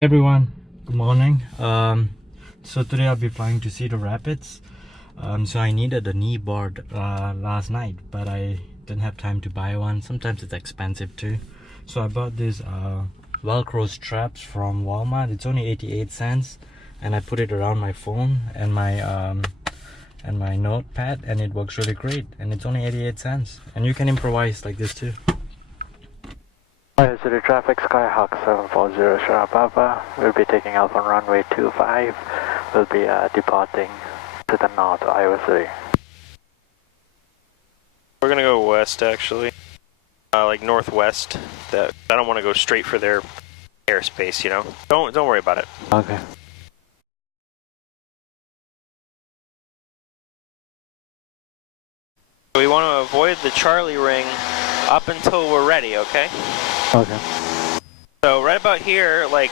Everyone, good morning. So today I'll be flying to Cedar Rapids. So I needed a knee board last night, but I didn't have time to buy one. Sometimes it's expensive too. So I bought these Velcro straps from Walmart. It's only 88 cents, and I put it around my phone and my notepad, and it works really great. And it's only 88 cents, and you can improvise like this too. City traffic, Skyhawk 740 Sierra Papa. We'll be taking off on runway 25. We'll be departing to the north, Iowa City. We're gonna go west, actually. Like northwest. I don't want to go straight for their airspace, you know? Don't worry about it. Okay. We want to avoid the Charlie ring up until we're ready, okay? Okay. So right about here, like,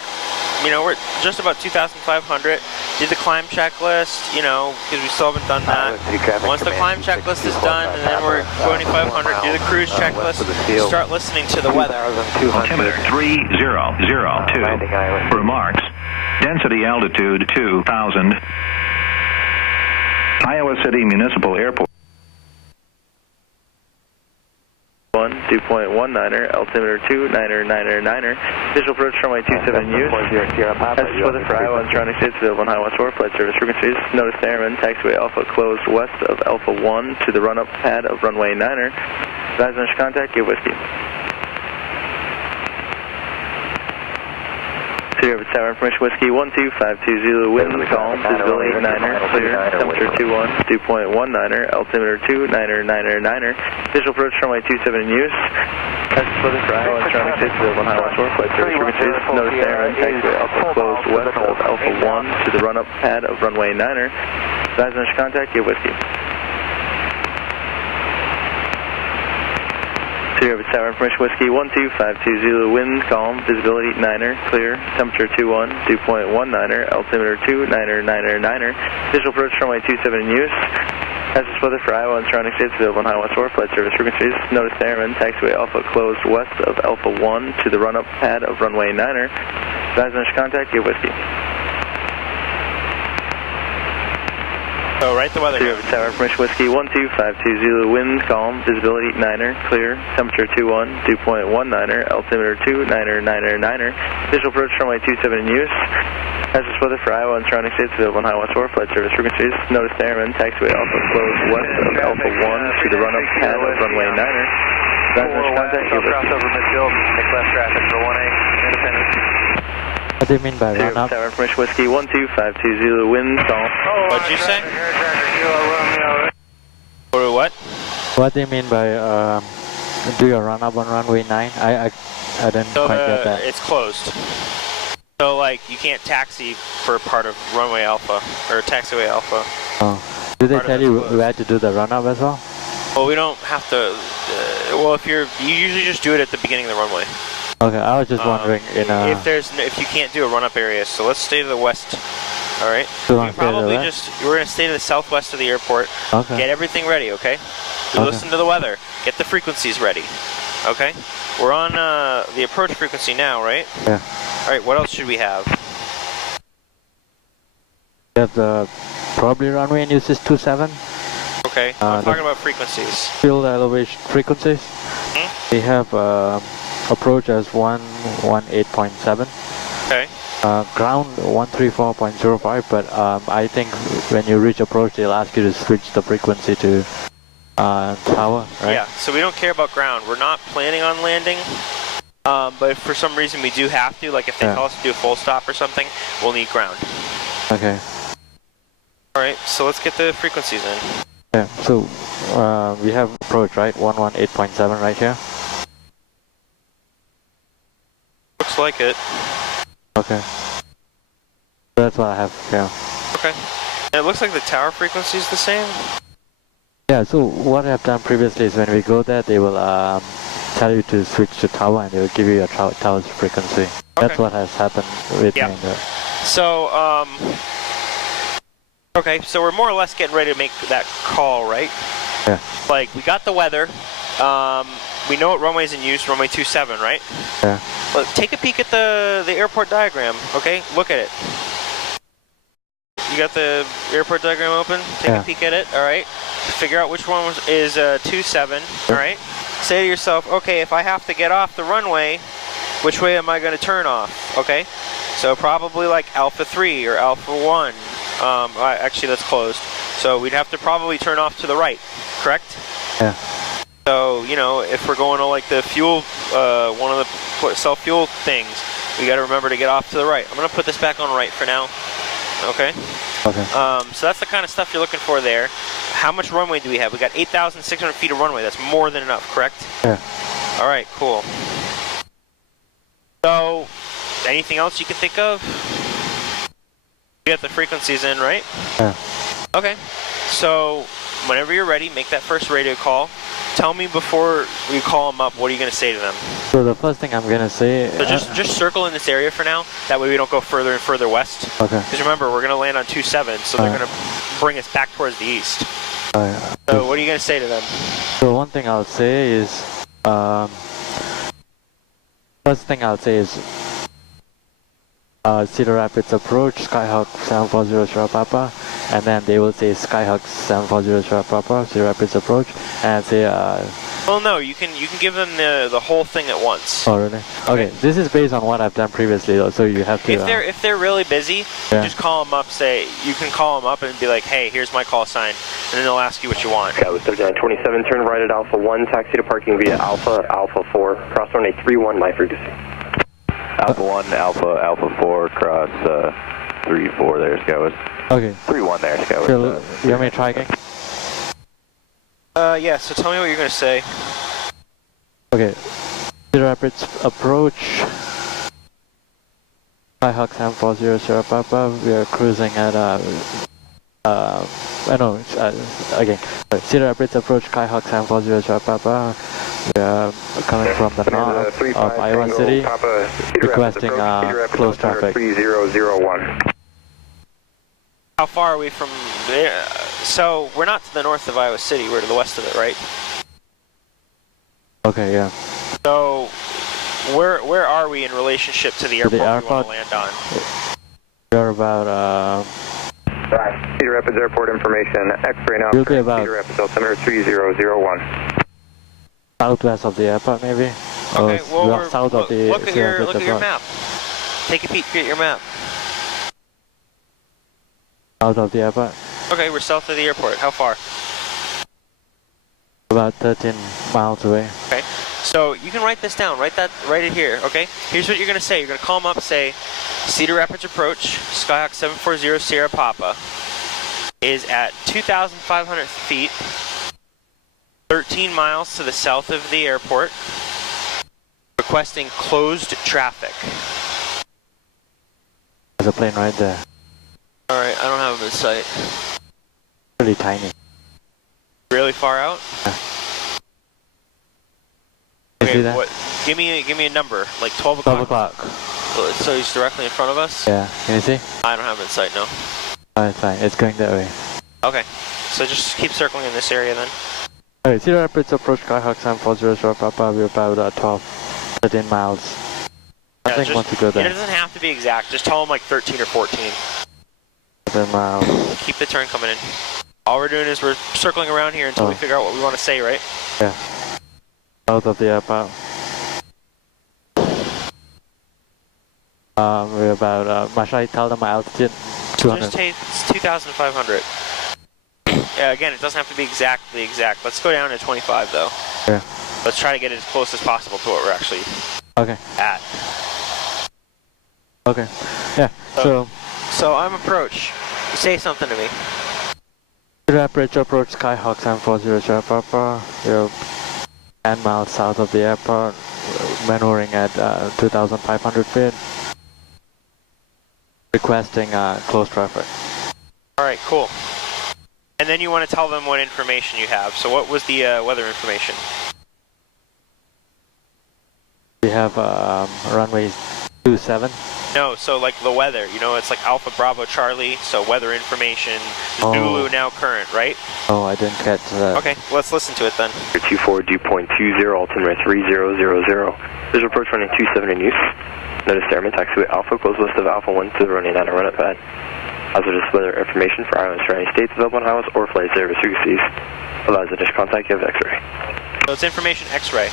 you know, we're just about 2,500. Did the climb checklist, you know, because we still haven't done that. Once the climb checklist is done, and then we're 2,500, do the cruise checklist, start listening to the weather. Altimeter 3002. Remarks. Density altitude 2,000. Iowa City Municipal Airport. 2.19er, altimeter 29er. Visual approach runway 27 use. As weather for Iowa and surrounding states available on Highway 4 flight service frequencies. Notice the airman, taxiway Alpha closed west of Alpha 1 to the run-up pad of runway 9er. Advise initial contact, give whiskey. Sierra Tower information whiskey 12520 Zulu, wind calm, visibility 9er, clear, temperature 2.19er, altimeter 29er. Visual approach runway 27 in use. As weather for Iowa and surrounding states available on Highway 4 flight service frequencies. Notice the airman, taxiway Alpha closed west of Alpha 1 to the run-up pad of runway 9er. Advise initial contact, give whiskey. Sierra Tower information whiskey 12520 Zulu, wind calm, visibility 9er, clear, temperature 2.19er, altimeter 29er. Visual approach runway 27 in use. As is weather for Iowa and surrounding states available on Highway 4 flight service frequencies. Notice the airman, taxiway Alpha closed west of Alpha 1 to the run-up pad of runway 9er. Advise initial contact, give whiskey. So right the weather. Sierra Tower information whiskey 12520 Zulu, wind calm, visibility 9er, clear, temperature 2.19er, altimeter 29er. Visual approach runway 27 in use. As is weather for Iowa and surrounding states available on Highway 4 flight service frequencies. Notice the airman, taxiway Alpha closed west of Alpha 1 to the run-up pad of runway 9er. Advise initial contact, give whiskey. Crossover midfield, make left traffic for 18, independent. What do you mean by run up? Tower information whiskey 12520 Zulu, wind calm. What'd you say? What? What do you mean by do your run up on runway 9? I didn't quite get that. It's closed. So like you can't taxi for part of runway Alpha or taxiway Alpha. Oh. Do they tell you where to do the run up as well? Well, we don't have to. Well, you usually just do it at the beginning of the runway. Okay, I was just wondering if you can't do a run-up area, so let's stay to the west. All right. We're gonna stay to the southwest of the airport. Okay. Get everything ready, okay? Listen to the weather. Get the frequencies ready. Okay. We're on the approach frequency now, right? Yeah. All right. What else should we have? We have the probably runway and use is 27. Okay. I'm talking about frequencies. Field elevation frequencies. We have approach as 118.7. Okay. Ground 134.05, but I think when you reach approach, they'll ask you to switch the frequency to tower, right? Yeah, so we don't care about ground. We're not planning on landing, but if for some reason we do have to, like if they tell us to do a full stop or something, we'll need ground. Okay. Alright, so let's get the frequencies in. Yeah, so we have approach, right? 118.7 right here. Looks like it. Okay. That's what I have, yeah. Okay. And it looks like the tower frequency is the same? Yeah, so what I've done previously is when we go there, they will tell you to switch to tower and they will give you your tower's frequency. Okay. That's what has happened with me. So, okay, so we're more or less getting ready to make that call, right? Yeah. Like, we got the weather. We know what runway's in use, runway 27, right? Yeah. take a peek at the airport diagram, okay? Look at it. You got the airport diagram open? Take a peek at it, alright? Figure out which one is 27, alright? Say to yourself, okay, if I have to get off the runway, which way am I going to turn off, okay? So probably like Alpha 3 or Alpha 1. Actually, that's closed. So we'd have to probably turn off to the right, correct? Yeah. So, you know, if we're going to like the fuel, one of the self-fuel things, we got to remember to get off to the right. I'm going to put this back on right for now. Okay? Okay. So that's the kind of stuff you're looking for there. How much runway do we have? We got 8,600 feet of runway. That's more than enough, correct? Yeah. All right, cool. So, anything else you can think of? You got the frequencies in, right? Yeah. Okay. So, whenever you're ready, make that first radio call. Tell me before we call them up, what are you going to say to them? So the first thing I'm going to say... So just circle in this area for now. That way we don't go further and further west. Okay. Because remember, we're going to land on 27, so they're going to bring us back towards the east. So what are you going to say to them? So one thing I'll say is... first thing I'll say is... Cedar Rapids approach, Skyhawk 740 Sierra Papa, and then they will say Skyhawk 740 Sierra Papa, Cedar Rapids approach, and say well, no, you can give them the whole thing at once. Oh really? Okay, this is based on what I've done previously though, so you have to... If they're really busy, just call them up, you can call them up and be like, hey, here's my call sign, and then they'll ask you what you want. That was 3927, turn right at Alpha 1, taxi to parking via Alpha 4, cross runway 31, my frequency. Alpha 1, Alpha 4, cross 3-4 there, Scott. Okay. 3-1 there, Scott. So, you want me to try again? Yeah, so tell me what you're going to say. Okay. Cedar Rapids approach. Skyhawk 740 Sierra Papa, we are cruising at again. Cedar Rapids approach, Skyhawk 740 Sierra Papa. We are coming from the north of Iowa City, requesting close traffic. 3001. How far are we from there? So we're not to the north of Iowa City, we're to the west of it, right? Okay, yeah. So where are we in relationship to the airport we want to land on? We're about Cedar Rapids Airport information, X-ray now, we'll be about Cedar Rapids, altimeter 3001. southwest of the airport maybe? Okay, well, we're south of the look at your map. Take a peek at your map. South of the airport? Okay, we're south of the airport. How far? About 13 miles away. Okay, so you can write this down. Write it here, okay? Here's what you're going to say. You're going to call them up, say, Cedar Rapids approach, Skyhawk 740 Sierra Papa is at 2,500 feet, 13 miles to the south of the airport, requesting closed traffic. There's a plane right there. Alright, I don't have them in sight. Really tiny. Really far out? Yeah. Okay, see that? what? Give me a number, like 12 o'clock. 12 o'clock. So he's directly in front of us? Yeah, can you see? I don't have him in sight, no. Oh, it's fine, it's going that way. Okay, so just keep circling in this area then. Okay, Cedar Rapids approach Skyhawk 740 Sierra Papa, we're about 13 miles. I think once we go there. It doesn't have to be exact, just tell him like 13 or 14. 13 miles. Keep the turn coming in. All we're doing is we're circling around here until we figure out what we want to say, right? Yeah. South of the airport. We're about, should I tell them my altitude? 200. Just say it's 2,500. Yeah, again, it doesn't have to be exactly exact. Let's go down to 25 though. Yeah. Let's try to get as close as possible to what we're actually at. Okay. Yeah, So I'm approach. Say something to me. Cedar Rapids approach Skyhawk 740 Sierra Papa. We're 10 miles south of the airport, maneuvering at 2,500 feet. Requesting close traffic. Alright, cool. And then you want to tell them what information you have. So what was the weather information? We have runway 27. No, so like the weather, you know, it's like Alpha Bravo Charlie, so weather information, Zulu now current, right? Oh, I didn't catch that. Okay, let's listen to it then. 24 dew point 20, altimeter 3000. Visual approach running 27 in use. Notice airman taxiway Alpha, close list of Alpha 1 to the running 9 run at pad. Hazardous weather information for islands surrounding states available on highways or flight service frequencies. Allows additional contact, you have X-ray. So it's information X-ray.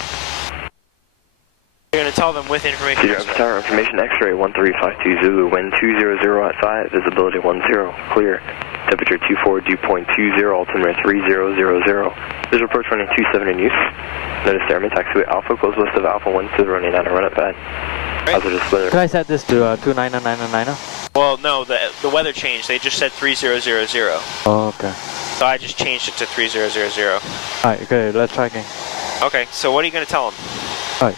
You're going to tell them with information Cedar Rapids Tower, information X-ray 1352 Zulu, wind 200 at 5, visibility 10, clear. Temperature 24 dew point 20, altimeter 3000. Visual approach running 27 in use. Notice airman taxiway Alpha, close list of Alpha 1 to the running 9 run at pad. Hazardous weather. Could I set this to 29999? Well, no, the weather changed. They just said 3000. Oh, okay. So I just changed it to 3000. Alright, okay, let's try again. Okay, so what are you going to tell them? Alright.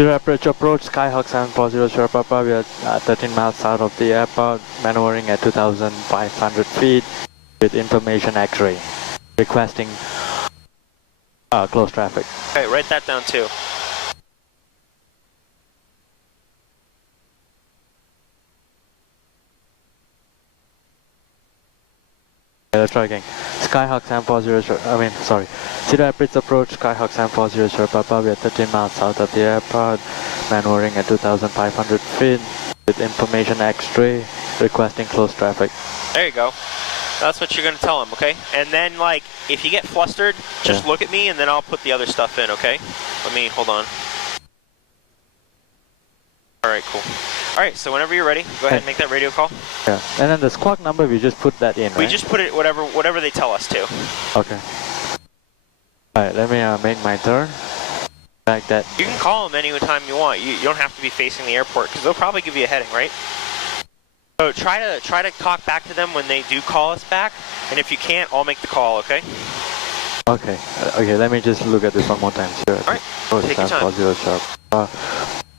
Cedar Rapids approach, Skyhawk 740 Sierra Papa. We are 13 miles south of the airport, maneuvering at 2,500 feet with information X-ray. Requesting close traffic. Okay, write that down too. Okay, let's try again. Skyhawk 740, Cedar Rapids approach, Skyhawk 740 Sierra Papa. We are 13 miles south of the airport, maneuvering at 2,500 feet with information X-ray, requesting close traffic. There you go. That's what you're going to tell them, okay? And then, like, if you get flustered, just look at me and then I'll put the other stuff in, okay? Hold on. Alright, cool. Alright, so whenever you're ready, go ahead and make that radio call. Yeah, and then the squawk number, we just put that in, right? We just put it whatever they tell us to. Okay. Alright, let me make my turn. Like that. You can call them anytime you want. You don't have to be facing the airport, because they'll probably give you a heading, right? So try to talk back to them when they do call us back, and if you can't, I'll make the call, okay? Okay. Okay, let me just look at this one more time. Sure. Alright, take your time.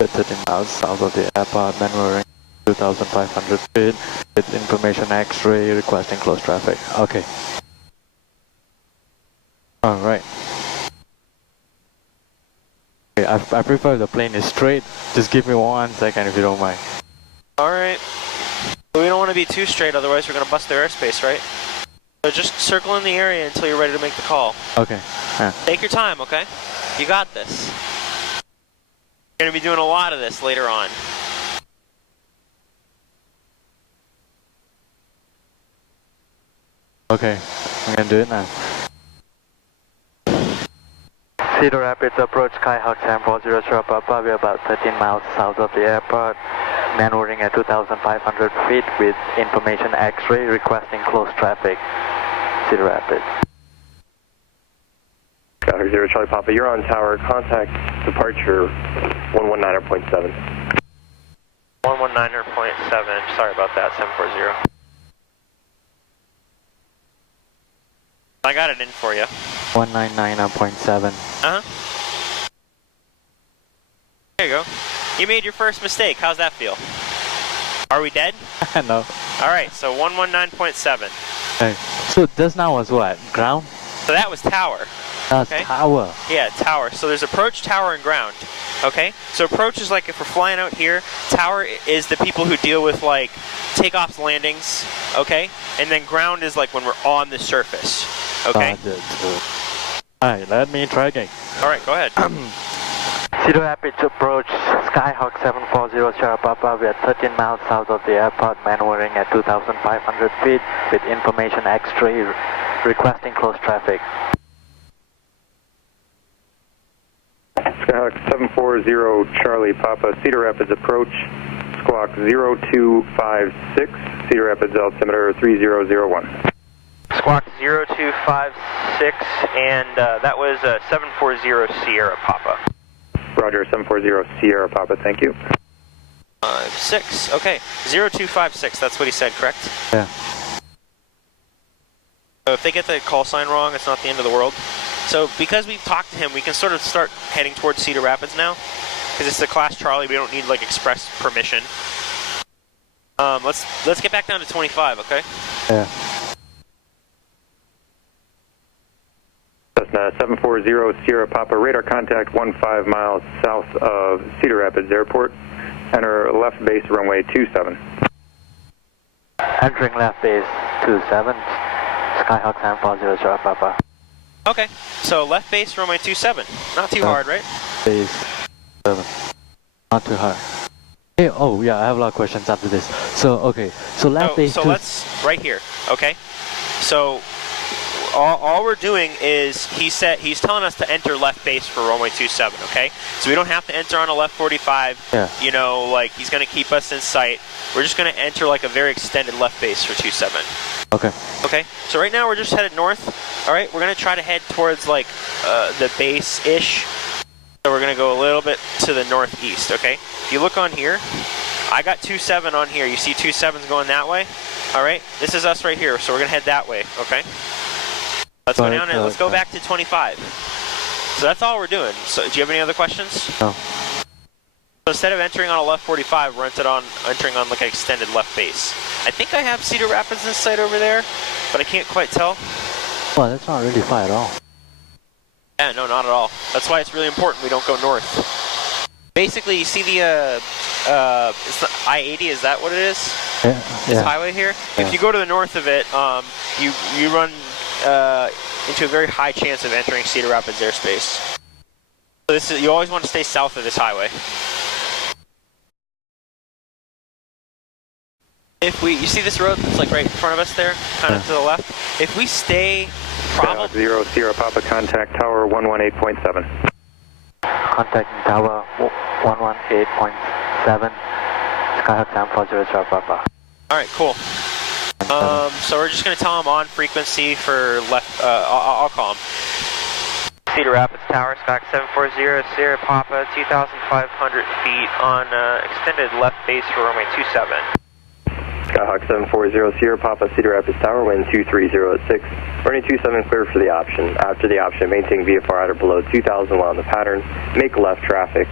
13 miles south of the airport, maneuvering 2,500 feet with information X-ray, requesting close traffic. Okay. Alright. Okay, I prefer the plane is straight. Just give me 1 second if you don't mind. Alright. We don't want to be too straight, otherwise we're going to bust their airspace, right? So just circle in the area until you're ready to make the call. Okay. Yeah. Take your time, okay? You got this. You're going to be doing a lot of this later on. Okay, I'm going to do it now. Cedar Rapids approach, Skyhawk 740 Sierra Papa. We are about 13 miles south of the airport, maneuvering at 2,500 feet with information X-ray, requesting close traffic. Cedar Rapids. Skyhawk 0 Charlie Papa, you're on tower. Contact departure 119.7. 119.7. Sorry about that, 740. I got it in for you. 199.7. Uh-huh. There you go. You made your first mistake. How's that feel? Are we dead? No. Alright, so 119.7. Okay. So just now was what? Ground? So that was tower. That's Okay. tower. Yeah, tower. So there's approach, tower, and ground. Okay? So approach is like if we're flying out here. Tower is the people who deal with like takeoffs, landings. Okay? And then ground is like when we're on the surface. Okay? Alright, let me try again. Alright, go ahead. Cedar Rapids approach, Skyhawk 740 Sierra Papa. We are 13 miles south of the airport, maneuvering at 2,500 feet with information X-ray, requesting close traffic. Skyhawk 740 Charlie Papa, Cedar Rapids approach, squawk 0256, Cedar Rapids altimeter 3001. Squawk 0256, and that was 740 Sierra Papa. Roger, 740 Sierra Papa, thank you. 6, okay. 0256, that's what he said, correct? Yeah. So if they get the call sign wrong, it's not the end of the world. So because we've talked to him, we can sort of start heading towards Cedar Rapids now. Because it's the Class Charlie, we don't need like express permission. Let's get back down to 25, okay? Yeah. Cessna 740 Sierra Papa, radar contact 15 miles south of Cedar Rapids Airport. Enter left base runway 27. Entering left base 27, Skyhawk 7400 Papa. Okay, so left base runway 27. Not too hard, right? Base 7. Not too hard. Hey, oh yeah, I have a lot of questions after this. So, okay, so left base so let's, right here, okay? So, all we're doing is, he's telling us to enter left base for runway 27, okay? So we don't have to enter on a left 45, yeah. You know, like he's gonna keep us in sight. We're just gonna enter like a very extended left base for 27. Okay. Okay, so right now we're just headed north. All right, we're gonna try to head towards like the base-ish. So we're gonna go a little bit to the northeast, okay? If you look on here, I got 27 on here. You see 27's going that way? All right, this is us right here, so we're gonna head that way, okay? Let's go down and let's go back to 25. So that's all we're doing. So do you have any other questions? No. So instead of entering on a left 45, we're entering on like an extended left base. I think I have Cedar Rapids in sight over there, but I can't quite tell. Well, that's not really far at all. Yeah, no, not at all. That's why it's really important we don't go north. Basically, you see the it's the I-80, is that what it is? Yeah. This highway here? Yeah. If you go to the north of it, you run into a very high chance of entering Cedar Rapids airspace. So this is, you always want to stay south of this highway. If you see this road that's like right in front of us there, kind of to the left, if we stay probably... 0 Sierra Papa, contact tower 118.7. Contacting tower 118.7, Skyhawk 7400 Papa. Alright, cool. So we're just going to tell him on frequency for left, I'll call him. Cedar Rapids Tower, Skyhawk 740, Sierra Papa, 2,500 feet on extended left base for runway 27. Skyhawk 740, Sierra Papa, Cedar Rapids Tower, wind 230 at 6. Running 27 clear for the option. After the option, maintain VFR at or below 2,000 while on the pattern. Make left traffic.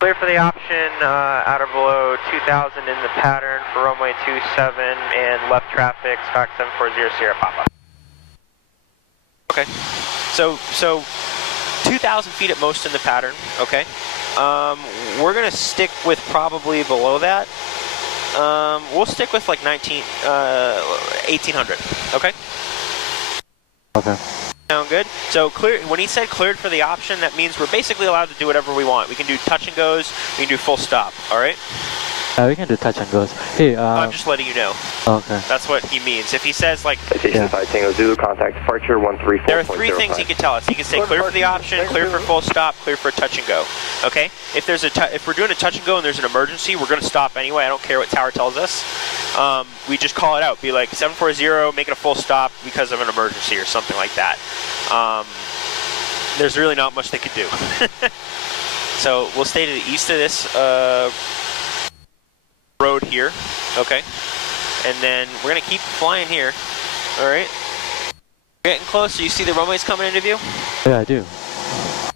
Clear for the option, out or below 2,000 in the pattern for runway 27 and left traffic, Skyhawk 740, Sierra Papa. Okay, so 2,000 feet at most in the pattern, okay? We're gonna stick with probably below that. We'll stick with like 1800, okay? Okay. Sound good? So clear. When he said cleared for the option, that means we're basically allowed to do whatever we want. We can do touch and goes, we can do full stop, alright? We can do touch and goes. Hey, I'm just letting you know. Okay. That's what he means. If he says like... Citation 5 Tango Zulu, contact departure 134.05. There are three things he could tell us. He can say clear for the option, clear for full stop, clear for touch and go. Okay? If there's if we're doing a touch and go and there's an emergency, we're going to stop anyway. I don't care what tower tells us. We just call it out. Be like 740, make it a full stop because of an emergency or something like that. There's really not much they could do. So we'll stay to the east of this road here, okay? And then we're gonna keep flying here, all right? We're getting closer. You see the runways coming into view? Yeah, I do.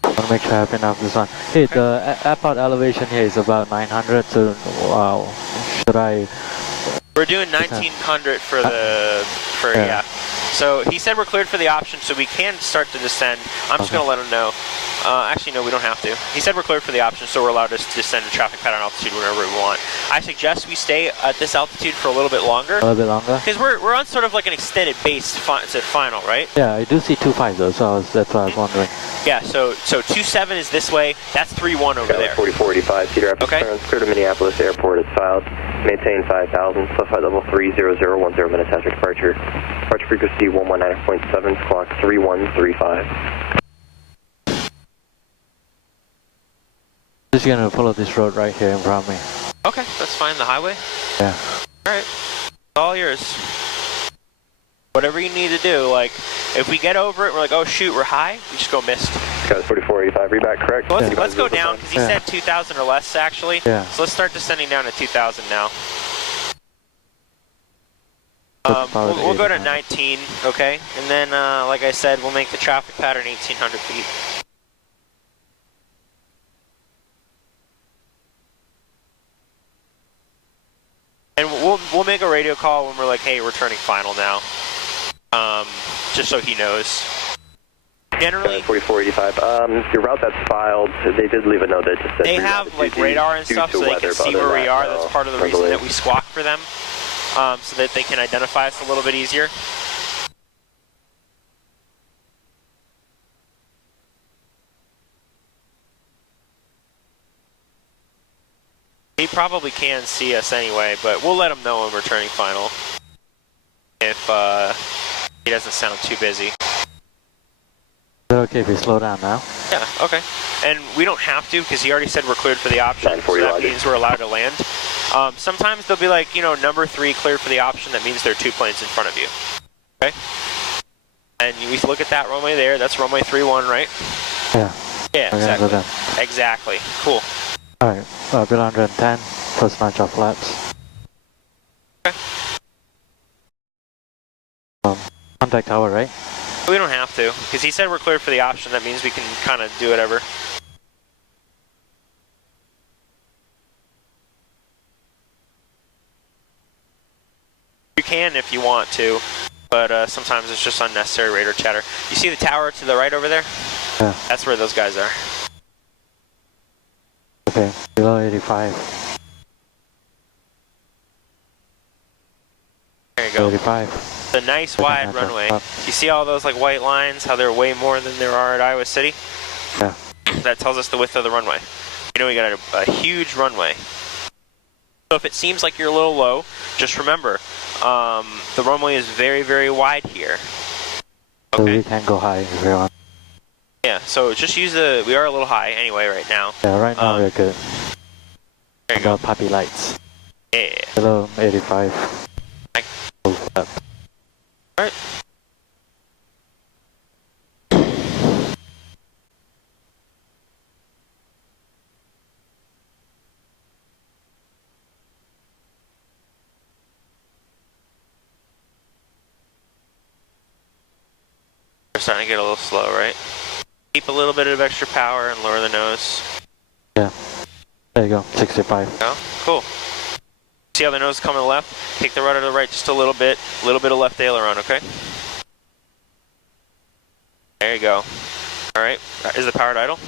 I want to make sure I have enough of the sun. Hey, okay. The airport elevation here is about 900, so wow, should I... We're doing 1900 for the, yeah. So he said we're cleared for the option, so we can start to descend. I'm just gonna let him know. Actually, no, we don't have to. He said we're cleared for the option, so we're allowed to descend to traffic pattern altitude whenever we want. I suggest we stay at this altitude for a little bit longer. A little bit longer? Because we're on sort of like an extended base to final, right? Yeah, I do see 25 though, so that's what I was wondering. Yeah, so 27 is this way. That's 31 over there. 4485, Cedar Rapids clearance, clear to Minneapolis Airport is filed. Maintain 5,000, plus flight level 30010 minutes after departure. Departure frequency 119.7, clock 3135. Just gonna follow this road right here in front of me. Okay, that's fine. The highway? Yeah. Alright. All yours. Whatever you need to do. Like, if we get over it, we're like, oh shoot, we're high, we just go missed. Got 4485, reback correct? Well, let's go down, because he said 2,000 or less, actually. Yeah. So let's start descending down to 2,000 now. We'll go to 19, okay? And then, like I said, we'll make the traffic pattern 1,800 feet. And we'll make a radio call when we're like, hey, we're turning final now. Just so he knows. Generally, 4485. Your route that's filed, they did leave a note that just said they have like radar and stuff so they can see where we are. That's part of the reason that we squawk for them, so that they can identify us a little bit easier. He probably can see us anyway, but we'll let him know when we're turning final. If he doesn't sound too busy. Is it okay if we slow down now? Yeah, okay. And we don't have to because he already said we're cleared for the option, so that means we're allowed to land. Sometimes they'll be like, you know, number 3 cleared for the option, that means there are 2 planes in front of you. Okay? And we look at that runway there, that's runway 31, right? Yeah. Yeah, exactly. Exactly. Cool. Alright, bill 110, first bunch of flaps. Okay. Contact tower, right? We don't have to, because he said we're cleared for the option, that means we can kind of do whatever. You can if you want to, but sometimes it's just unnecessary radar chatter. You see the tower to the right over there? Yeah. That's where those guys are. Okay, below 85. There you go. 85. The nice wide runway. You see all those like white lines, how they're way more than there are at Iowa City? Yeah. That tells us the width of the runway. You know we got a huge runway. So if it seems like you're a little low, just remember, the runway is very, very wide here. So Okay. we can go high if we want. Yeah, so just use we are a little high anyway right now. Yeah, right now we're good. There you go. Puppy lights. Yeah. Below 85. Right. Full up. Alright. We're starting to get a little slow, right? Keep a little bit of extra power and lower the nose. Yeah. There you go, 65. Oh, cool. See how the nose is coming to the left? Take the rudder to the right just a little bit of left aileron, okay? There you go. Alright, is the powered idle?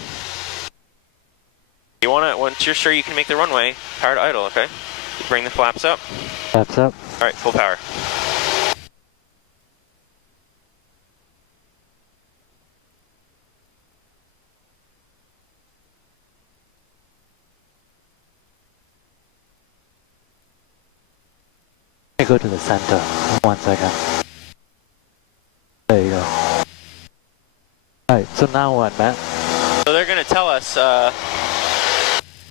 You wanna, once you're sure you can make the runway, powered idle, okay? You bring the flaps up. Flaps up. Alright, full power. I go to the center. 1 second. There you go. Alright, so now what, Matt? So they're gonna tell us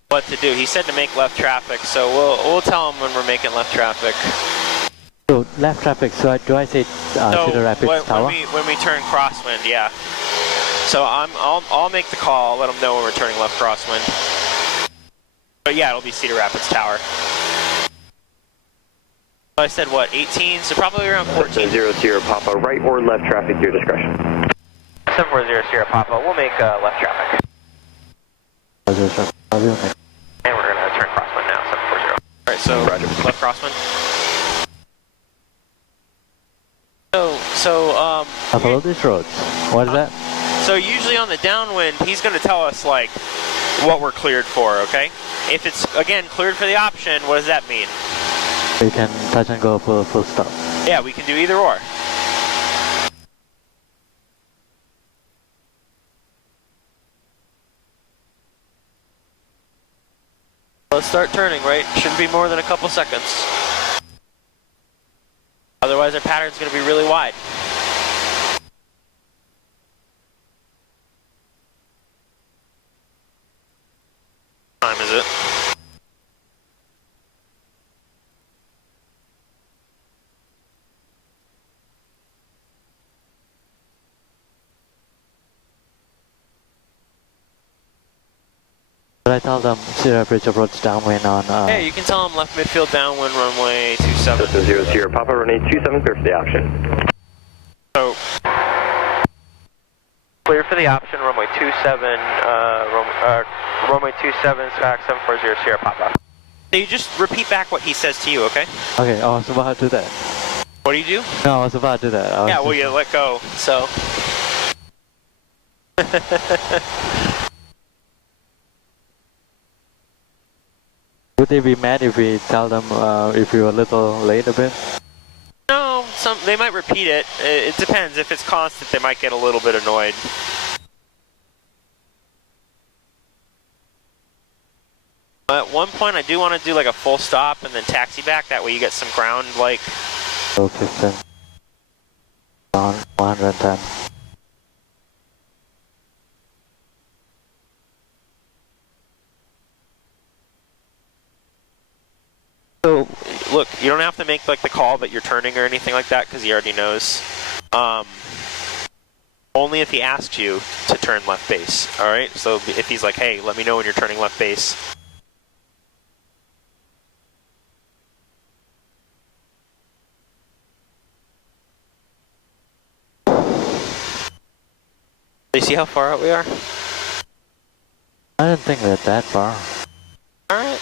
what to do. He said to make left traffic, so we'll tell him when we're making left traffic. So left traffic, so do I say Cedar Rapids Tower? When we turn crosswind, yeah. So I'll make the call, I'll let them know when we're turning left crosswind. But yeah, it'll be Cedar Rapids Tower. So I said what, 18? So probably around 14. 0 Sierra Papa, right or left traffic, your discretion. 740 Sierra Papa, we'll make left traffic. And we're gonna turn crosswind now, 740. Alright, so Roger. left crosswind. I follow these roads. What is that? So usually on the downwind, he's gonna tell us like what we're cleared for, okay? If it's, again, cleared for the option, what does that mean? You can touch and go for full stop. Yeah, we can do either or. Let's start turning, right? Shouldn't be more than a couple seconds. Otherwise our pattern's gonna be really wide. What time is it? But I tell them Cedar Bridge approach downwind on... Yeah, you can tell them left midfield downwind runway 27. This is 0 Sierra Papa, runway 27, clear for the option. So, clear for the option, runway 27, runway 27, Skyhawk 740 Sierra Papa. So you just repeat back what he says to you, okay? Okay, I was about to do that. What do you do? No, I was about to do that. Yeah, well you let go, so. Would they be mad if we tell them if we were a little late a bit? No, they might repeat it. It depends. If it's constant, they might get a little bit annoyed. At one point, I do want to do like a full stop and then taxi back. That way you get some ground, like... So 15. On 110. So, look, you don't have to make like the call that you're turning or anything like that because he already knows. Only if he asks you to turn left base, all right? So if he's like, hey, let me know when you're turning left base. Do you see how far out we are? I didn't think we're that far. Alright.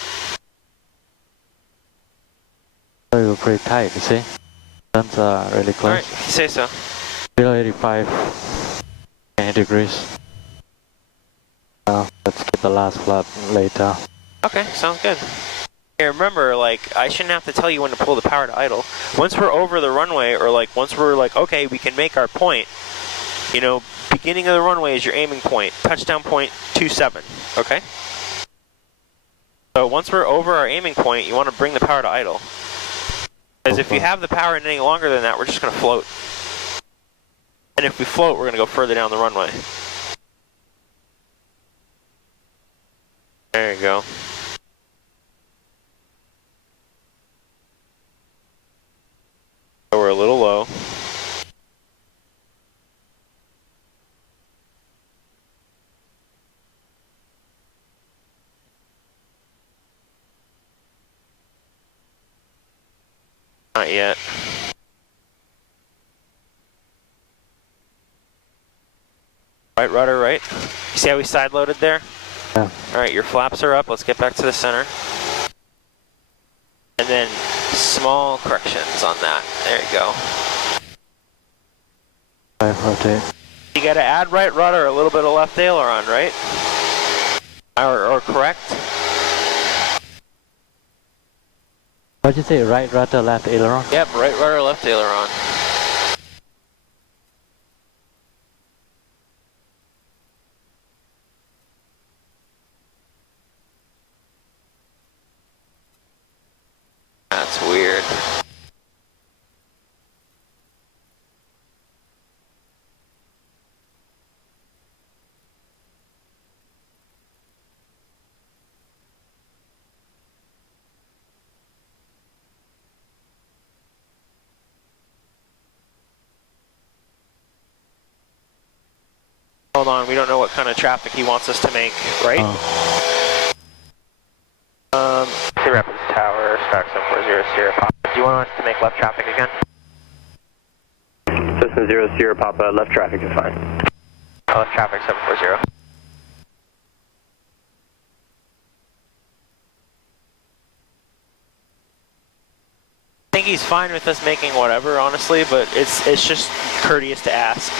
We were pretty tight, you see? Guns are really close. Alright, you say so. Below 85, 20 degrees. Let's get the last flap later. Okay, sounds good. Hey, remember, like, I shouldn't have to tell you when to pull the power to idle. Once we're over the runway, or like, once we're like, okay, we can make our point, you know, beginning of the runway is your aiming point. Touchdown point 27, okay? So once we're over our aiming point, you want to bring the power to idle. Because if you have the power in any longer than that, we're just going to float. And if we float, we're going to go further down the runway. There you go. So we're a little low. Not yet. Right rudder, right? You see how we side loaded there? Yeah. Alright, your flaps are up. Let's get back to the center. And then small corrections on that. There you go. 5 rotate. You gotta add right rudder, a little bit of left aileron, right? Or correct? What'd you say, right rudder, left aileron? Yep, right rudder, left aileron. That's weird. Hold on, we don't know what kind of traffic he wants us to make, right? Sea Rapids Tower, Stock 740 Sierra Papa. Do you want us to make left traffic again? System 0 Sierra Papa, left traffic is fine. Left traffic 740. I think he's fine with us making whatever, honestly, but it's just courteous to ask.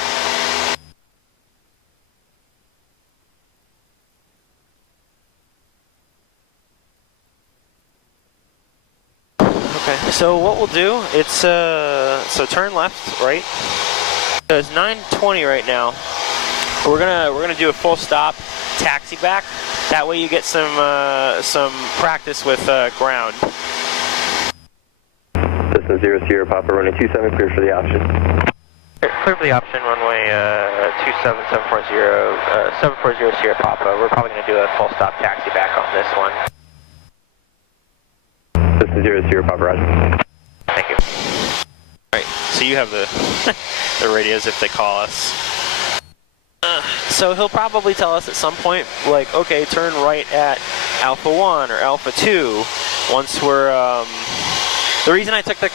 Okay, so what we'll do, it's so turn left, right? So it's 9:20 right now. We're gonna do a full stop, taxi back. That way you get some practice with ground. System 0 Sierra Papa, running 27, clear for the option. Clear for the option, runway 27740, 740 Sierra Papa. We're probably gonna do a full stop taxi back on this one. System 0 Sierra Papa, roger. Thank you. Alright, so you have the the radios if they call us. So he'll probably tell us at some point, like, okay, turn right at Alpha 1 or Alpha 2 once we're, the reason I took the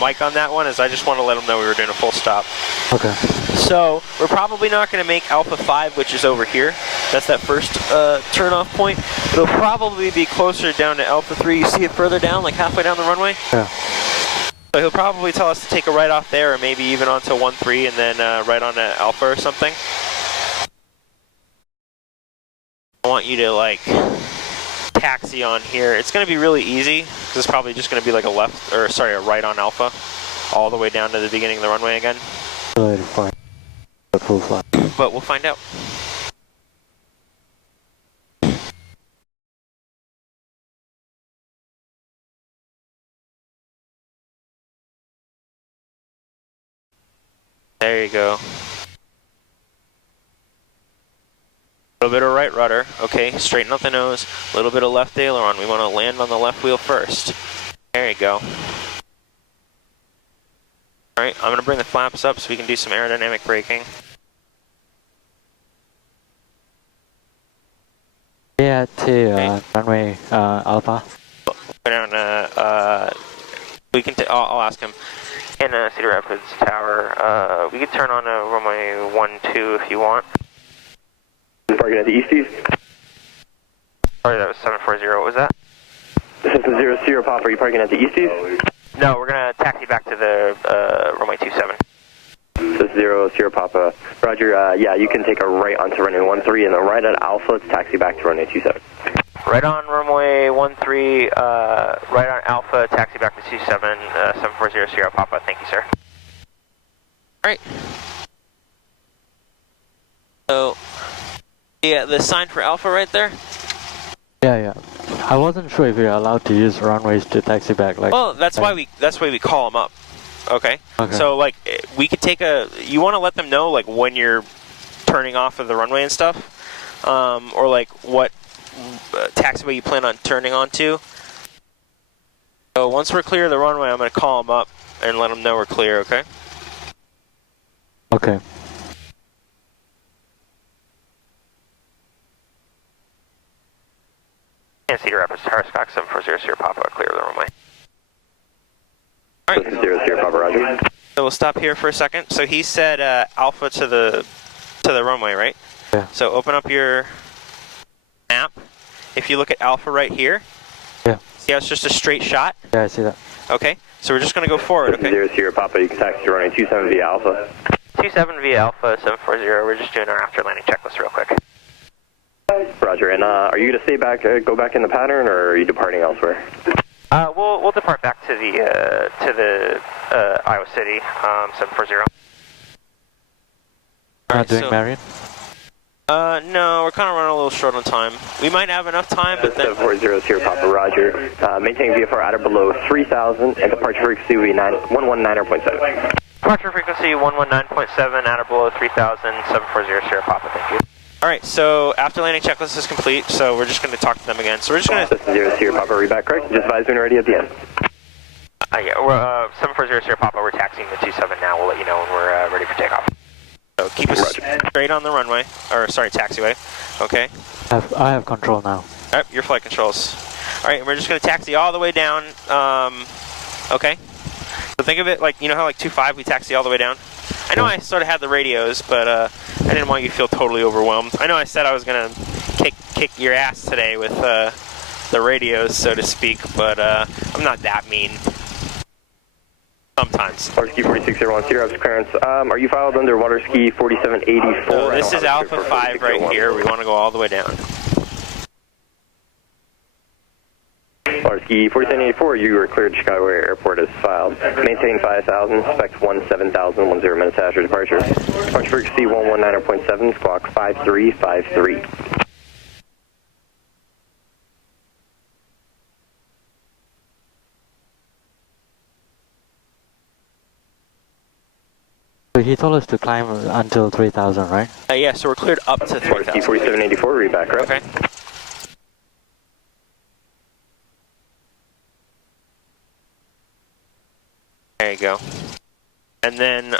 mic on that one is I just want to let him know we were doing a full stop. Okay. So we're probably not going to make Alpha 5, which is over here. That's that first turn-off point. It'll probably be closer down to Alpha 3. You see it further down, like halfway down the runway? Yeah. So he'll probably tell us to take a right off there, or maybe even onto 1-3 and then right on to Alpha or something. I want you to like taxi on here. It's going to be really easy because it's probably just going to be like a left, or sorry, a right on Alpha, all the way down to the beginning of the runway again. Full flat. But we'll find out. There you go. A little bit of right rudder. Okay, straighten out the nose. A little bit of left aileron. We want to land on the left wheel first. There you go. Alright, I'm going to bring the flaps up so we can do some aerodynamic braking. Yeah, to runway Alpha. Go down, we can, I'll ask him. In Cedar Rapids Tower, we could turn on a runway 12 if you want. Parking at the Easties. Sorry, that was 740. What was that? System 0 Sierra Pop, are you parking at the Easties? No, we're going to taxi back to the runway 27. System 0 Sierra Papa. Roger, yeah, you can take a right onto runway 13 and then right at Alpha, let's taxi back to runway 27. Right on runway 13, right on Alpha, taxi back to 27, 740 Sierra Papa. Thank you, sir. Alright. So, yeah, the sign for Alpha right there? Yeah. I wasn't sure if you're allowed to use runways to taxi back. Like, well, that's why we call them up. Okay. So like we could take you want to let them know like when you're turning off of the runway and stuff, or like what taxiway you plan on turning onto. So once we're clear of the runway, I'm going to call them up and let them know we're clear. Okay. Okay. Cedar Rapids Tower, Scott 740 Sierra Papa, clear of the runway. All right. 0 Sierra Papa, Roger. So we'll stop here for a second. So he said Alpha to the runway, right? Yeah. So open up your map. If you look at Alpha right here, yeah. See how it's just a straight shot? Yeah, I see that. Okay. So we're just going to go forward. Okay. 0 Sierra Papa, you can taxi to runway 27 via Alpha. 27 via Alpha 740. We're just doing our after landing checklist real quick. Roger, and are you going to stay back, go back in the pattern, or are you departing elsewhere? We'll depart back to the Iowa City 740. Not doing Marion? No, we're kind of running a little short on time. We might have enough time, but then 740 Sierra Papa, Roger. Maintaining VFR at or below 3,000, and departure frequency will be 119.7. Departure frequency 119.7 at or below 3,000 740 Sierra Papa. Thank you. All right, so after landing checklist is complete, so we're just going to talk to them again. So we're just going to 0 Sierra Papa, read back correct. Just advise when ready at the end. Yeah, we're 740 Sierra Papa. We're taxiing the 27 now. We'll let you know when we're ready for takeoff. So keep us straight on the runway, or sorry, taxiway. Okay. I have control now. All right, your flight controls. All right, and we're just going to taxi all the way down. Okay. So think of it like, you know how like 25 we taxi all the way down? I know I sort of had the radios, but I didn't want you to feel totally overwhelmed. I know I said I was going to kick your ass today with the radios, so to speak, but I'm not that mean. Sometimes. Waterski 4601, Sierra Rapids clearance. Are you filed under Waterski 4784? No, this is Alpha 5 right here. We want to go all the way down. Waterski 4784, you are cleared Chicago Airport as filed. Maintain 5,000, spec 17,000, 10 minutes after departure. Departure frequency 119.7, squawk 5353. So he told us to climb until 3,000, right? Yeah, so we're cleared up to 3,000. 4784, read back, right? Okay. There you go. And then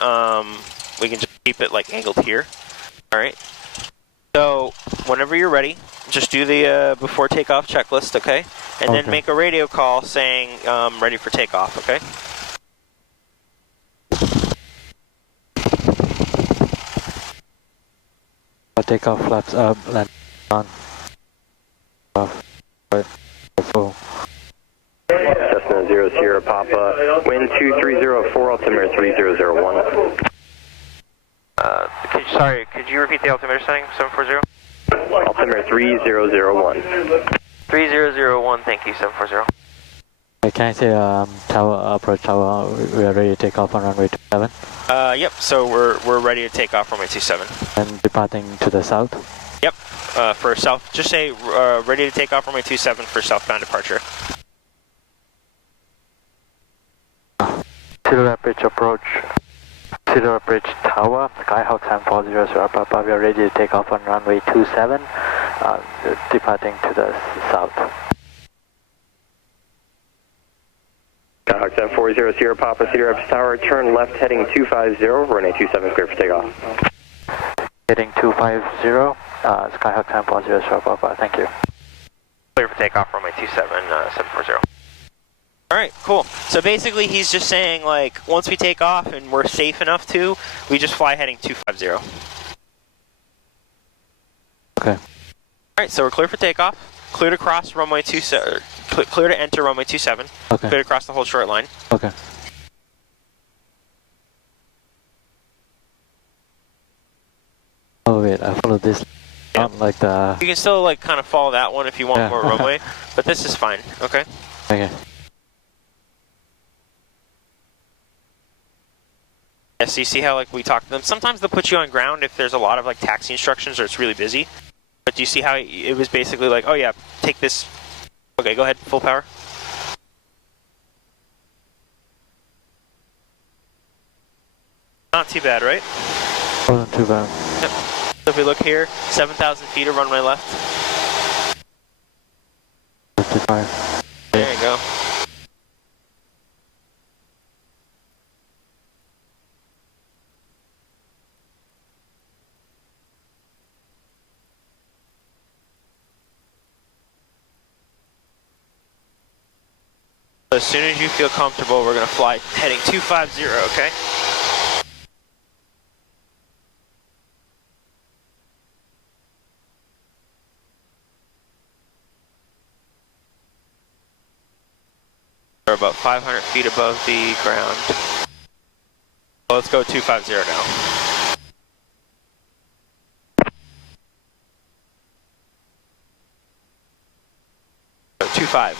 we can just keep it like angled here. All right. So whenever you're ready, just do the before takeoff checklist, okay? And then make a radio call saying ready for takeoff, okay? Takeoff flaps up, land on. Off. Right. Full. Cessna 0 Sierra Papa. Papa, wind 2304, altimeter 3001. Sorry, could you repeat the altimeter setting, 740? Altimeter 3001. 3001, thank you, 740. Can I say tower approach tower? We are ready to take off on runway 27. Yep, so we're ready to take off runway 27. And departing to the south. Yep, for south, just say ready to take off runway 27 for southbound departure. Cedar Rapids approach. Cedar Rapids Tower, Skyhawk 740 Sierra Papa, we are ready to take off on runway 27, departing to the south. Skyhawk 740 Sierra Papa, Cedar Rapids Tower, turn left heading 250, runway 27 clear for takeoff. Heading 250, Skyhawk 740 Sierra Papa, thank you. Clear for takeoff, runway 27, 740. Alright, cool. So basically he's just saying, like, once we take off and we're safe enough to, we just fly heading 250. Okay. Alright, so we're clear for takeoff, clear to cross runway 27, clear to enter runway 27, okay. Clear to cross the whole short line. Okay. Oh wait, I followed this. Yeah. Not like the... You can still, like, kind of follow that one if you want Yeah. more runway, but this is fine, okay? Okay. Yeah, so you see how, like, we talked to them? Sometimes they'll put you on ground if there's a lot of, like, taxi instructions or it's really busy. But do you see how it was basically like, oh yeah, take this. Okay, go ahead, full power. Not too bad, right? Wasn't too bad. Yep. So if we look here, 7,000 feet of runway left. 55. There you go. As soon as you feel comfortable, we're going to fly heading 250, okay? We're about 500 feet above the ground. Well, let's go 250 now. So 25.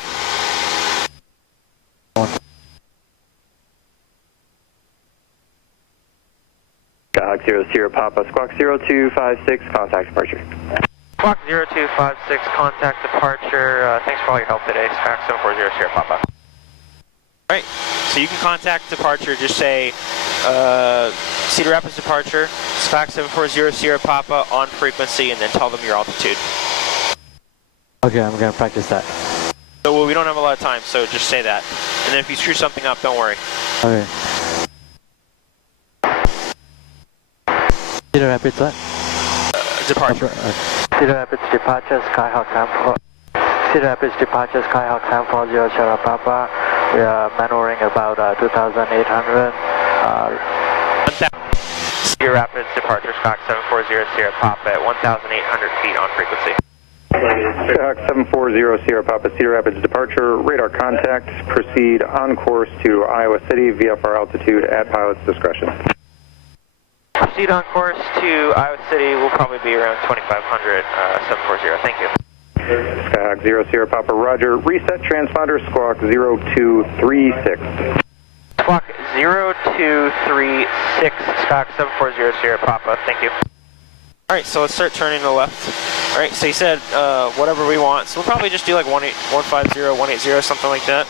Skyhawk 00 Papa, Squawk 0256, contact departure. Squawk 0256, contact departure. Thanks for all your help today. Skyhawk 740 Sierra Papa. Alright, so you can contact departure, just say Cedar Rapids departure, Skyhawk 740 Sierra Papa on frequency, and then tell them your altitude. Okay, I'm gonna practice that. So well, we don't have a lot of time, so just say that. And then if you screw something up, don't worry. Okay. Cedar Rapids what? Departure. Cedar Rapids departure, Skyhawk 740. Cedar Rapids departure, Skyhawk 740 Sierra Papa. We are maneuvering about 2,800. Cedar Rapids departure, Skyhawk 740 Sierra Papa at 1,800 feet on frequency. Skyhawk 740 Sierra Papa, Cedar Rapids departure, radar contact, proceed on course to Iowa City, VFR altitude at pilot's discretion. Proceed on course to Iowa City, will probably be around 2,500, 740, thank you. Skyhawk 0 Sierra Papa, roger, reset transponder, Squawk 0236. Squawk 0236, Skyhawk 740 Sierra Papa, thank you. Alright, so let's start turning to the left. Alright, so he said whatever we want, so we'll probably just do like 150, 180, something like that.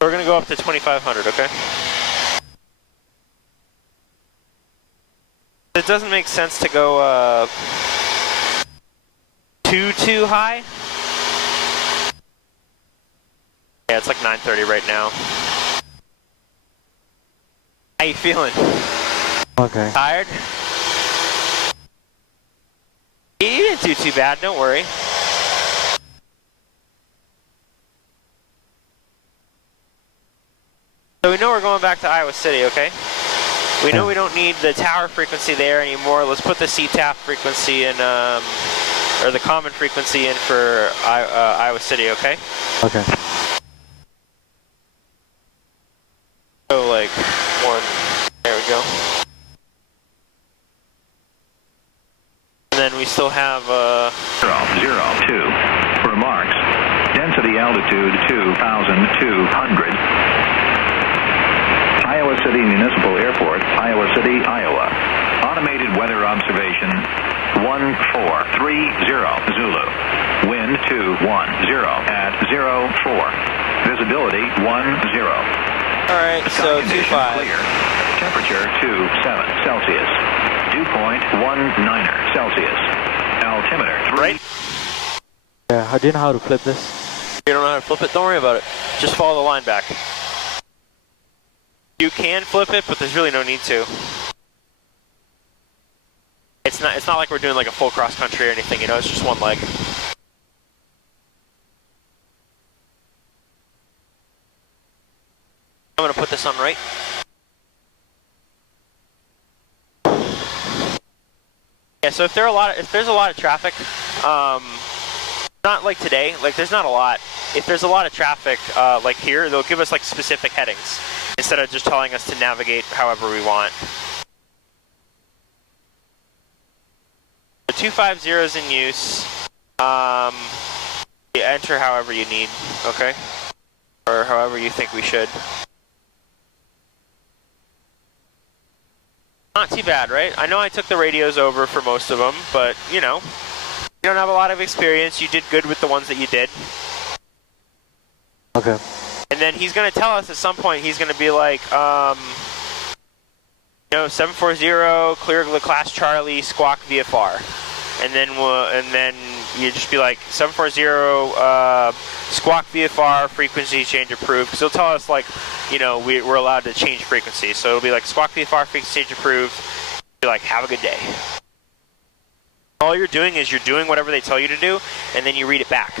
We're going to go up to 2,500, okay? It doesn't make sense to go too high. Yeah, it's like 9:30 right now. How you feeling? Okay. Tired? You didn't do too bad, don't worry. So we know we're going back to Iowa City, okay? We know we don't need the tower frequency there anymore. Let's put the CTAF frequency in, or the common frequency in for Iowa City, okay? Okay. still have 002. Remarks. Density altitude 2,200. Iowa City Municipal Airport, Iowa City, Iowa. Automated weather observation 1430 Zulu. Wind 210 at 04. Visibility 10. Alright, so 25. Clear. Temperature 27 Celsius. Dew point 19 Celsius. Altimeter 3. Right? Yeah, do you know how to flip this? You don't know how to flip it? Don't worry about it. Just follow the line back. You can flip it, but there's really no need to. It's not like we're doing like a full cross country or anything, you know, it's just one leg. I'm gonna put this on right. Yeah, so if there's a lot of traffic, not like today, like there's not a lot. If there's a lot of traffic, like here, they'll give us like specific headings instead of just telling us to navigate however we want. The 250 is in use. You enter however you need, okay? Or however you think we should. Not too bad, right? I know I took the radios over for most of them, but, you know, you don't have a lot of experience. You did good with the ones that you did. Okay. And then he's going to tell us at some point, he's going to be like, you know, 740, clear the class Charlie, squawk VFR. And then you just be like, 740, squawk VFR, frequency change approved. Because he'll tell us, like, you know, we're allowed to change frequency. So it'll be like, squawk VFR, frequency change approved. Be like, have a good day. All you're doing is you're doing whatever they tell you to do, and then you read it back.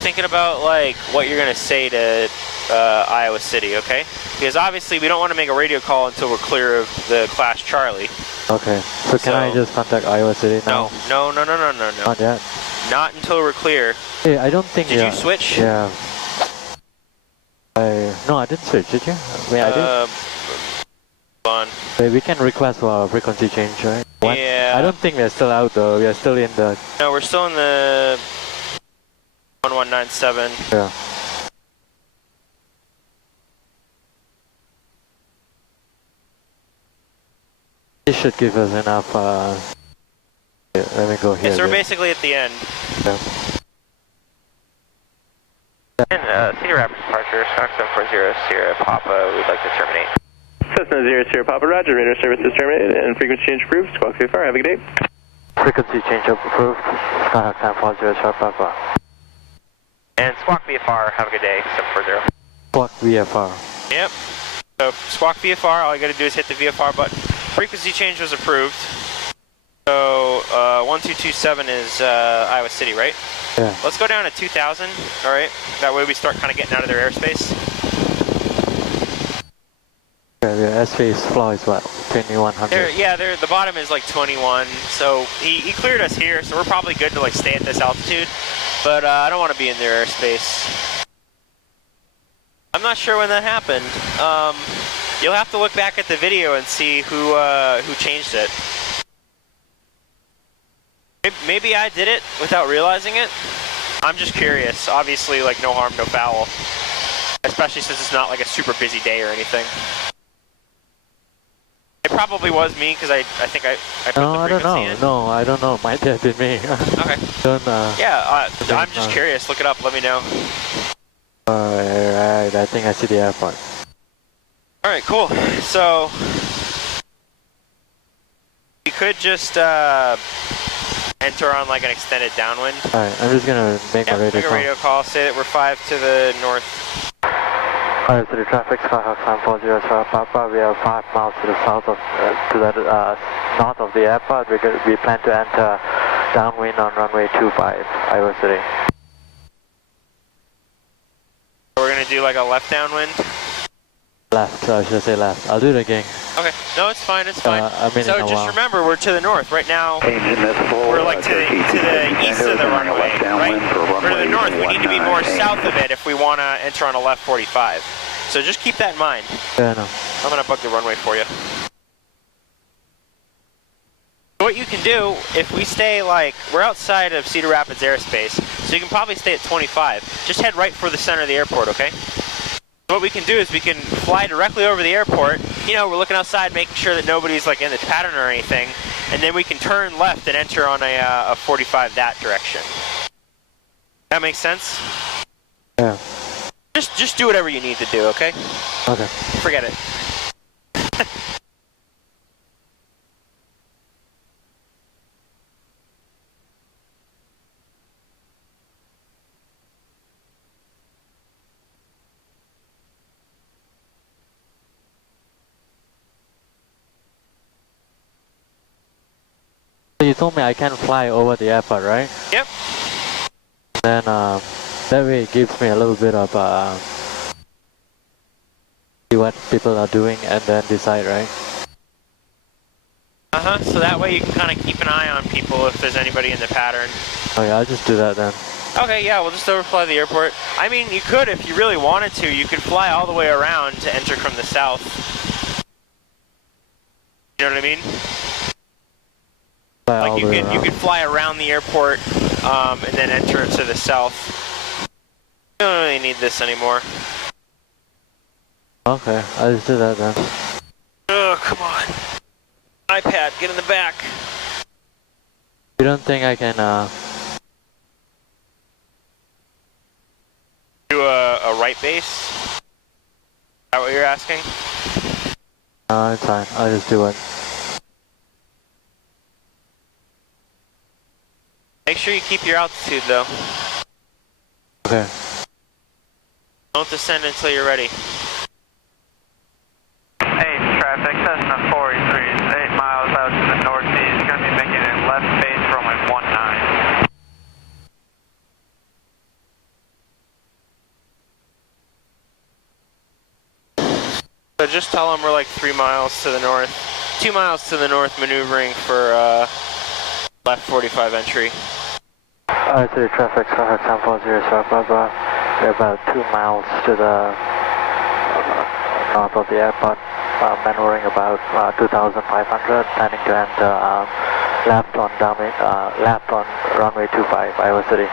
Thinking about, like, what you're going to say to Iowa City, okay? Because obviously we don't want to make a radio call until we're clear of the class Charlie. Okay. So can I just contact Iowa City now? No. Not yet. Not until we're clear. Hey, I don't think. Did you switch? Yeah. No, I didn't switch. Did you? I did. Hold on. Hey, we can request for a frequency change, right? What? Yeah. I don't think we're still out though. We are still in the. No, we're still in the 1197. Yeah. This should give us enough. Yeah, let me go here. Yeah, so we're basically at the end. Yeah. And Cedar Rapids departure, Stock 740, Sierra Papa, we'd like to terminate. Cessna 00 Papa, roger, radar service is terminated and frequency change approved. Squawk VFR, have a good day. Frequency change approved. Skyhawk 740, Sierra Papa. And Squawk VFR, have a good day, 740. Squawk VFR. Yep. So Squawk VFR, all you gotta do is hit the VFR button. Frequency change was approved. So 1227 is Iowa City, right? Yeah. Let's go down to 2000, alright? That way we start kind of getting out of their airspace. Yeah, the airspace floor is what? 2100. The bottom is like 21. So he cleared us here, so we're probably good to like stay at this altitude. But I don't want to be in their airspace. I'm not sure when that happened. You'll have to look back at the video and see who changed it. Maybe I did it without realizing it. I'm just curious. Obviously, like, no harm, no foul. Especially since it's not like a super busy day or anything. It probably was me because I think I put the frequency in. No, I don't know. Might have been me. Okay. Yeah, I'm just curious. Look it up. Let me know. Alright, I think I see the airport. Alright, cool. So you could just enter on like an extended downwind. Alright, I'm just gonna make a radio call. Say that we're 5 to the north. Alright, to the traffic, Skyhawk 740 Sierra Papa. We are 5 miles to the south of, north of the airport. We plan to enter downwind on runway 25, Iowa City. We're gonna do like a left downwind. Left, I should say left. I'll do it again. Okay, no, it's fine, it's fine. So just remember, we're to the north. Right now, we're like to the east of the runway, right? We're to the north. We need to be more south of it if we want to enter on a left 45. So just keep that in mind. Yeah, no. I'm going to book the runway for you. what you can do, if we stay like, we're outside of Cedar Rapids airspace, so you can probably stay at 25. Just head right for the center of the airport, okay? What we can do is we can fly directly over the airport. You know, we're looking outside, making sure that nobody's like in the pattern or anything, and then we can turn left and enter on a 45 that direction. That makes sense? Yeah. Just do whatever you need to do, okay? Okay. Forget it. You told me I can fly over the airport, right? Yep. Then that way it gives me a little bit of see what people are doing and then decide, right? So that way you can kind of keep an eye on people if there's anybody in the pattern. Okay, I'll just do that then. Okay, yeah, we'll just overfly the airport. I mean, you could, if you really wanted to, you could fly all the way around to enter from the south. You know what I mean? Like you could fly around the airport and then enter it to the south. You don't really need this anymore. Okay, I'll just do that then. Oh, come on. iPad, get in the back. You don't think I can do a right base? Is that what you're asking? No, it's fine. I'll just do it. Make sure you keep your altitude though. Okay. Don't descend until you're ready. Hey, traffic, Cessna 43 is 8 miles out to the northeast. Going to be making a left base for runway 19. So just tell them we're like 3 miles to the north. 2 miles to the north, maneuvering for left 45 entry. City traffic, Skyhawk 740, we're about 2 miles to the north of the airport, maneuvering about 2,500, planning to enter left on runway 25, Iowa City.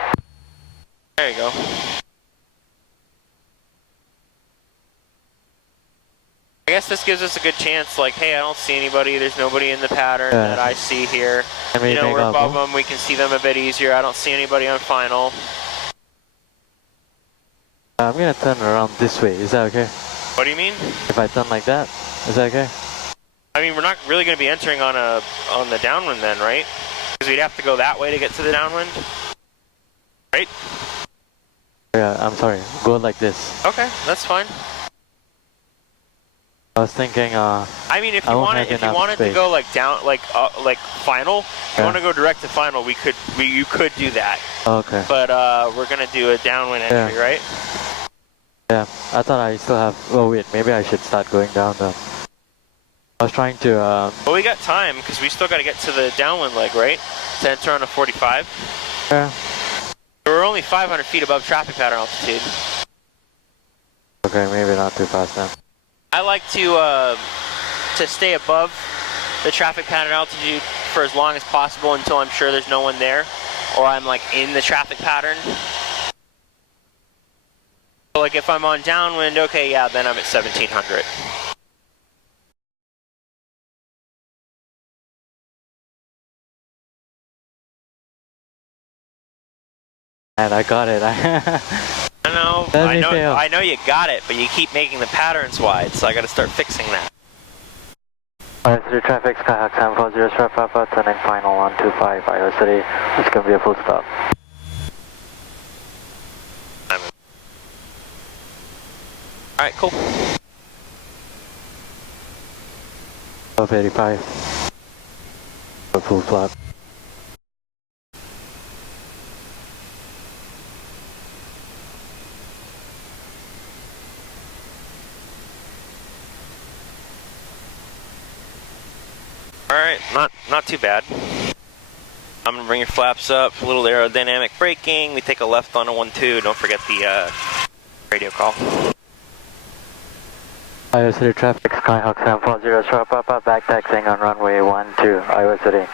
There you go. I guess this gives us a good chance, like, hey, I don't see anybody, there's nobody in the pattern that I see here. You know, we're above them, we can see them a bit easier, I don't see anybody on final. I'm gonna turn around this way, is that okay? What do you mean? If I turn like that, is that okay? I mean, we're not really going to be entering on the downwind then, right? Because we'd have to go that way to get to the downwind, right? Yeah, I'm sorry, go like this. Okay, that's fine. I was thinking, I mean, if you wanted to go like down, like final, if you want to go direct to final, you could do that. Okay. But we're gonna do a downwind entry, right? Yeah, I thought I still have. Oh wait, maybe I should start going down though. I was trying to. Well, we got time because we still got to get to the downwind leg, right? To enter on a 45. Yeah. We're only 500 feet above traffic pattern altitude. Okay, maybe not too fast then. I like to stay above the traffic pattern altitude for as long as possible until I'm sure there's no one there, or I'm like in the traffic pattern. So like if I'm on downwind, okay, yeah, then I'm at 1700. And I got it. I know you got it, but you keep making the patterns wide, so I got to start fixing that. Alright, City traffic, Skyhawk 740, Papa, turning final 125, Iowa City. It's going to be a full stop. Alright, cool. 1285. A full flap. Alright, not too bad. I'm gonna bring your flaps up, a little aerodynamic braking. We take a left on a 1-2. Don't forget the radio call. Iowa City traffic, Skyhawk 740, Papa, back taxiing on runway 12, Iowa City.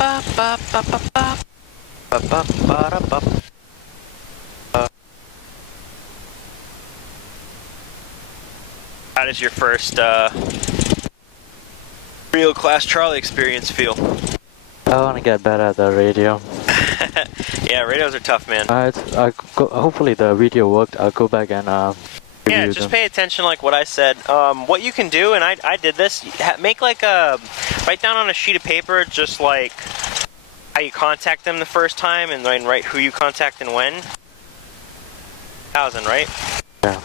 How does your first real Class Charlie experience feel? I want to get better at the radio. Yeah, radios are tough, man. Hopefully the video worked. I'll go back and yeah, just pay attention like what I said. What you can do, and I did this, make like write down on a sheet of paper just like how you contact them the first time and then write who you contact and when. 1,000, right? Yeah.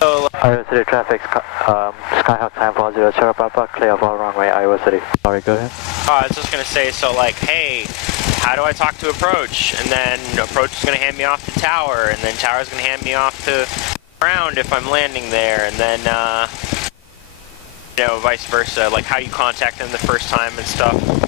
So, Iowa City traffic, Skyhawk 940, Sierra Papa, clear of all runway, Iowa City. Sorry, go ahead. I was just going to say, so like, hey, how do I talk to approach? And then approach is going to hand me off to tower, and then tower is going to hand me off to ground if I'm landing there, and then, you know, vice versa, like how you contact them the first time and stuff.